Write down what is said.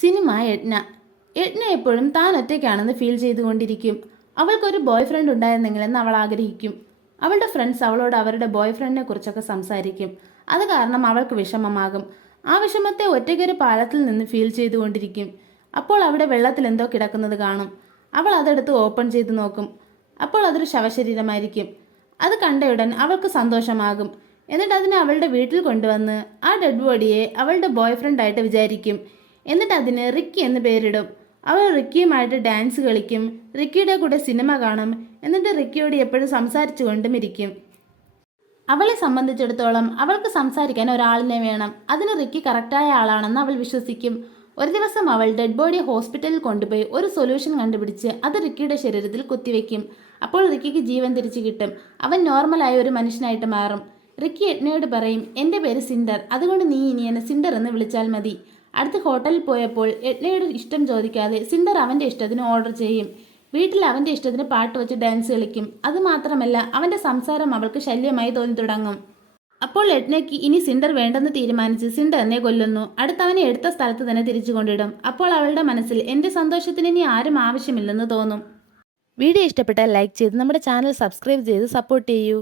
Cinema യജ്ഞ യജ്ഞ എപ്പോഴും താൻ ഒറ്റയ്ക്കാണെന്ന് feel ചെയ്തുകൊണ്ടിരിക്കും. അവൾക്കൊരു ബോയ് ഫ്രണ്ട് ഉണ്ടായിരുന്നെങ്കിലെന്ന് അവൾ ആഗ്രഹിക്കും. അവളുടെ ഫ്രണ്ട്സ് അവളോട് അവരുടെ ബോയ് ഫ്രണ്ടിനെ കുറിച്ചൊക്കെ സംസാരിക്കും. അത് കാരണം അവൾക്ക് വിഷമമാകും. ആ വിഷമത്തെ ഒറ്റയ്ക്കൊരു പാലത്തിൽ നിന്ന് ഫീൽ ചെയ്തുകൊണ്ടിരിക്കും. അപ്പോൾ അവിടെ വെള്ളത്തിൽ എന്തോ കിടക്കുന്നത് കാണും. അവൾ അതെടുത്ത് ഓപ്പൺ ചെയ്ത് നോക്കും. അപ്പോൾ അതൊരു ശവശരീരമായിരിക്കും. അത് കണ്ടയുടൻ അവൾക്ക് സന്തോഷമാകും. എന്നിട്ട് അതിനെ അവളുടെ വീട്ടിൽ കൊണ്ടുവന്ന് ആ ഡെഡ് ബോഡിയെ അവളുടെ ബോയ് ഫ്രണ്ടായിട്ട് വിചാരിക്കും. എന്നിട്ട് അതിന് റിക്കി എന്ന് പേരിടും. അവൾ റിക്കിയുമായിട്ട് ഡാൻസ് കളിക്കും റിക്കിയുടെ കൂടെ സിനിമ കാണും എന്നിട്ട് റിക്കിയോട് എപ്പോഴും സംസാരിച്ചു കൊണ്ടും ഇരിക്കും അവളെ സംബന്ധിച്ചിടത്തോളം അവൾക്ക് സംസാരിക്കാൻ ഒരാളിനെ വേണം. അതിന് റിക്കി കറക്റ്റായ ആളാണെന്ന് അവൾ വിശ്വസിക്കും. ഒരു ദിവസം അവൾ ഡെഡ് ബോഡി ഹോസ്പിറ്റലിൽ കൊണ്ടുപോയി ഒരു സൊല്യൂഷൻ കണ്ടുപിടിച്ച് അത് റിക്കിയുടെ ശരീരത്തിൽ കുത്തിവെക്കും. അപ്പോൾ റിക്കിക്ക് ജീവൻ തിരിച്ചു കിട്ടും. അവൻ നോർമലായ ഒരു മനുഷ്യനായിട്ട് മാറും. റിക്കി എഡ്നയോട് പറയും എന്റെ പേര് സിൻഡർ അതുകൊണ്ട് നീ ഇനി എന്നെ സിൻഡർ എന്ന് വിളിച്ചാൽ മതി. അടുത്ത ഹോട്ടലിൽ പോയപ്പോൾ എഡ്ലയുടെ ഇഷ്ടം ചോദിക്കാതെ സിന്ദർ അവന്റെ ഇഷ്ടത്തിന് ഓർഡർ ചെയ്യും. വീട്ടിൽ അവന്റെ ഇഷ്ടത്തിന് പാട്ട് വെച്ച് ഡാൻസ് കളിക്കും. അതുമാത്രമല്ല അവന്റെ സംസാരം അവൾക്ക് ശല്യമായി തോന്നി തുടങ്ങും. അപ്പോൾ എഡ്നയ്ക്ക് ഇനി സിൻഡർ വേണ്ടെന്ന് തീരുമാനിച്ച് സിൻഡർ എന്നെ കൊല്ലുന്നു. അടുത്തവനെ എടുത്ത സ്ഥലത്ത് തന്നെ തിരിച്ചു കൊണ്ടിടും. അപ്പോൾ അവളുടെ മനസ്സിൽ എന്റെ സന്തോഷത്തിന് ഇനി ആരും ആവശ്യമില്ലെന്ന് തോന്നും. വീഡിയോ ഇഷ്ടപ്പെട്ടാൽ ലൈക്ക് ചെയ്ത് നമ്മുടെ ചാനൽ സബ്സ്ക്രൈബ് ചെയ്ത് സപ്പോർട്ട് ചെയ്യൂ.